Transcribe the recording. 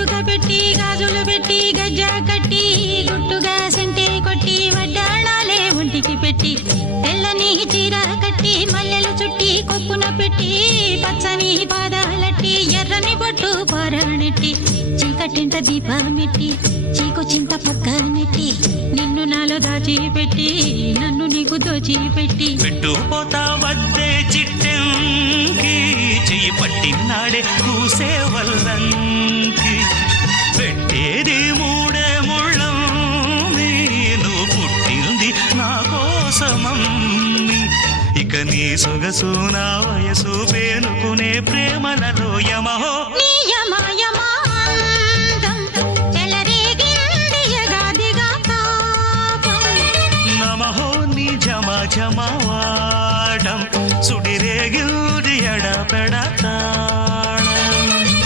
కాటుక పెట్టి గాజులు పెట్టి గజ్జా కట్టి గుట్టుగా సెంటే కొట్టి వడ్డాణాలే ఒంటికి పెట్టి తెల్లని చీర కట్టి మల్లెలు చుట్టి కొప్పున పెట్టి పచ్చని పాదాలట్టి ఎర్రని బొట్టు పారాణెట్టి చీకటింట దీపమెట్టి చీకు చింత పక్క నెట్టి నిన్ను నాలో దాచిపెట్టి నన్ను నీకు దోచిపెట్టి పెట్టుపోతా వద్దే చిట్టంకి చెయ్యి పట్టినాడే కూసే వల్లంకి పెట్టేది మూడే ముళ్ళం నువ్వు పుట్టింది నా కోసమమ్మి ఇక నీ సొగసు నా వయసు పేనుకునే ప్రేమలలో యమహో